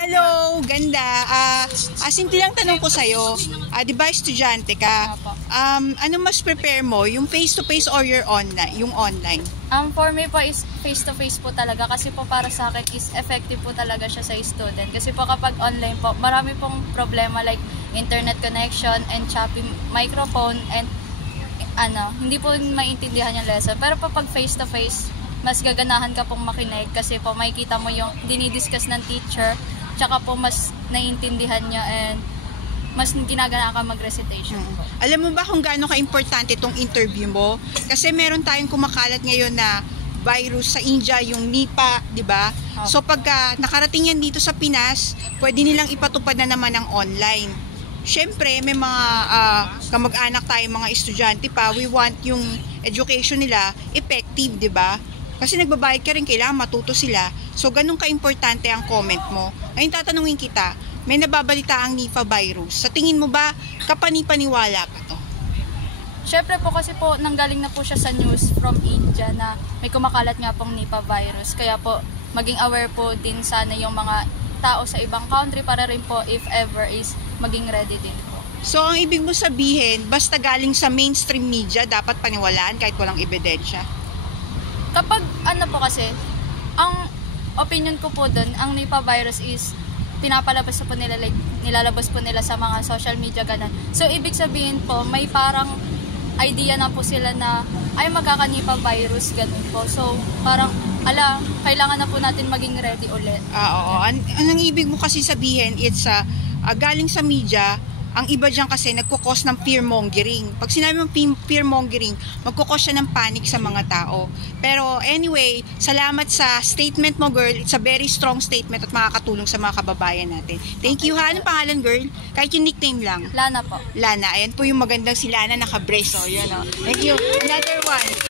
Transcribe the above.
Hello, ganda. Simple lang tanong ko sa'yo. Di ba estudyante ka? Ano mas prepare mo? Yung face-to-face or yung online? For me po is face-to-face po talaga kasi po para sa akin is effective po talaga siya sa student. Kasi po kapag online po, marami pong problema like internet connection and choppy microphone and hindi po maintindihan yung lesson. Pero po pag face-to-face, mas gaganahan ka pong makinig kasi po makikita mo yung dinidiscuss ng teacher, tsaka po mas naiintindihan niya and mas ginagana ka mag-recitation po. Alam mo ba kung gaano ka-importante itong interview mo? Kasi meron tayong kumakalat ngayon na virus sa India, yung Nipah, di ba? So pagka nakarating yan dito sa Pinas, pwede nilang ipatupad na naman ng online. Siyempre, may mga kamag-anak tayo, mga estudyante pa, we want yung education nila effective, di ba? Kasi nagbabayad ka rin, kailangan matuto sila. So, ganun ka-importante ang comment mo. Ayun, tatanungin kita, may nababalita ang Nipah virus. Sa tingin mo ba, kapanipaniwala ka to? Siyempre po kasi po, nanggaling na po siya sa news from India na may kumakalat nga pong Nipah virus. Kaya po, maging aware po din sana yung mga tao sa ibang country para rin po if ever is maging ready din po. So, ang ibig mo sabihin, basta galing sa mainstream media, dapat paniwalaan kahit walang ebidensya? Kapag po kasi, ang opinion ko po dun, ang Nipah virus is pinapalabas po nila, like nilalabas po nila sa mga social media ganun. So ibig sabihin po, may parang idea na po sila na ay magkaka-Nipah virus ganun po. So parang kailangan na po natin maging ready ulit. Oo. Ang ibig mo kasi sabihin, it's galing sa media. Ang iba dyan kasi nagkukos ng fear-mongering. Pag sinabi mong fear-mongering, magkukos siya ng panic sa mga tao. Pero anyway, salamat sa statement mo, girl. It's a very strong statement at makakatulong sa mga kababayan natin. Thank you, ha? Anong pangalan, girl? Kahit yung nickname lang. Lana po. Lana. Ayan po yung magandang si Lana, naka-brace. So, yun, Thank you. Another one.